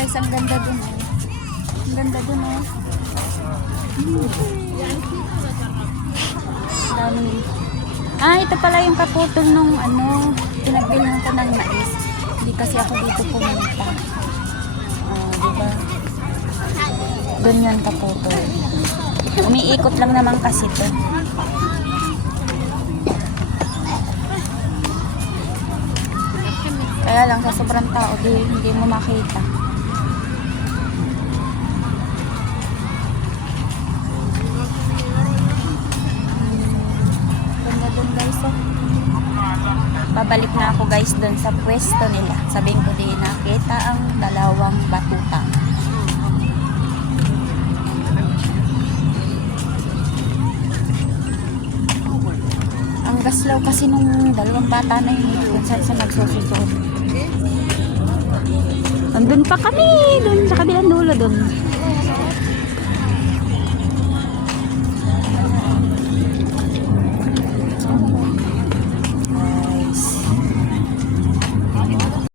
guys, ang ganda dun oh. Ang ganda dun oh. Dami. Ito pala yung kaputol nung ano, pinagbilhan ko ng mais. Hindi kasi ako dito pumunta. Diba? Doon yun kaputol. Umiikot lang naman kasi to. Kaya lang sa sobrang tao, hindi mo makita. Ganda dun guys oh. Babalik na ako guys dun sa pwesto nila. Sabihin ko din nakita ang dalawang batuta. Ang gaslaw kasi nung dalawang bata na yun kung saan sa nagsususunod. Andun pa kami, dun sa kabilang dulo dun.